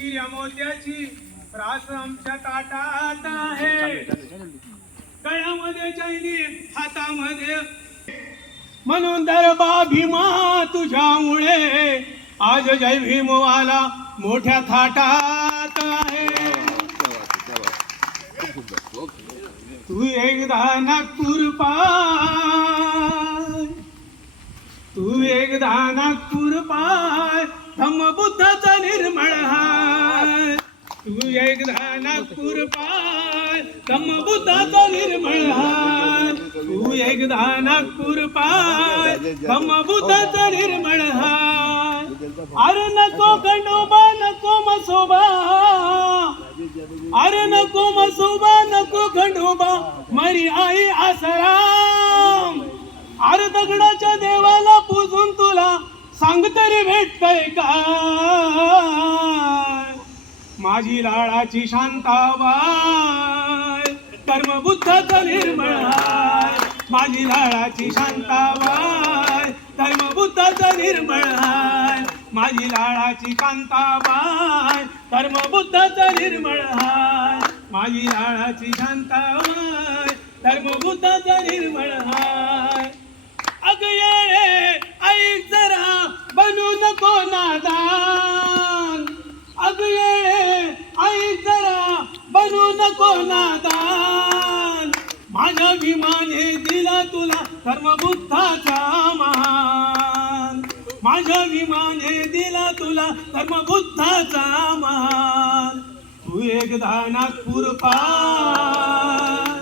हिऱ्या मोत्याची रास आमच्या ताटात आहे. गळ्यामध्ये चैनी, हातामध्ये म्हणून दरबा भीमा तुझ्यामुळे आज जय भीमवाला मोठ्या थाटात आहे. तू एकदा नागपूर पाय, तू एकदा नागपूर पाय, धम्मबुद्धाचा निर्मळ हाय. तू एकदा नागपूर पाय, धम्मबुद्धाचा निर्मळ हाय. तू एकदा नागपूर पाय, धम्मबुद्धाचा निर्मळ हाय. अरे नको खंडोबा नको मसोबा, अरे नको मसोबा नको खंडोबा, मरी आई आसाराम. अरे दगडाच्या देवाला पूजून तुला सांग तरी भेटतय का. माझी लाळाची शांताबाई, धर्मबुद्धाचा निर्मळ हाय. माझी लाळाची शांताबाई, धर्मबुद्धाचा निर्मळ हाय. माझी लाळाची कांताबाई, धर्मबुद्धाचा निर्मळ हाय. माझी लाळाची शांताबाई, धर्मबुद्धाचा निर्मळ हाय. अग ये ऐक जरा बनू नको नादान. अग ये ऐक जरा बनू नको नादान. माझ्या भीमाने दिला तुला धर्मबुद्धाचा मान. माझ्या भीमाने दिला तुला धर्मबुद्धाचा मान. तू एकदा नागपूर पाय,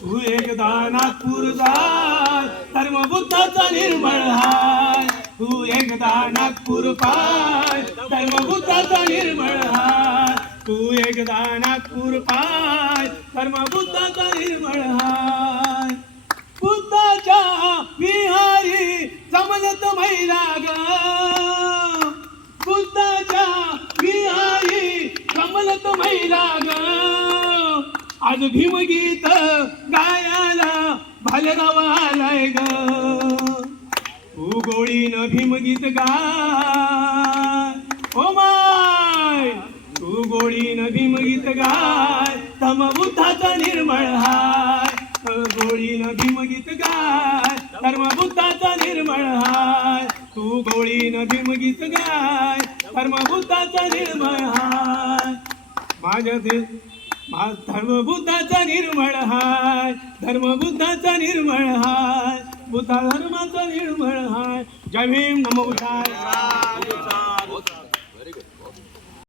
तू एकदा नागपूर जाय, धर्मबुद्धाचा निर्मळ हाय. तू एकदा नागपूर पाय, धर्मबुद्धाचा निर्मळ हाय. तू एकदा नागपूर पाय, धर्मबुद्धाचा निर्मळ हाय. बुद्धाच्या विहारी जमलत महिला ग, बुद्धाच्या विहारी जमलत महिला ग. आज भीमगीत गायाला भालराव आलाय ग. तू गोळीनं भीमगीत गाय ओ माय. तू गोळीनं भीमगीत गाय, धर्मबुद्धाचा निर्मळ हाय. गोळीनं भीमगीत गाय, धर्मबुद्धाचा निर्मळ हाय. तू गोळीनं भीमगीत गाय, धर्मबुद्धाचा निर्मळ हाय. माझ्या धर्मबुद्धाचा निर्मळ हाय. धर्मबुद्धाचा निर्मळ हाय. बुद्ध धर्माचा निर्मळ हाय. जय भीम, नमो बुद्धाय.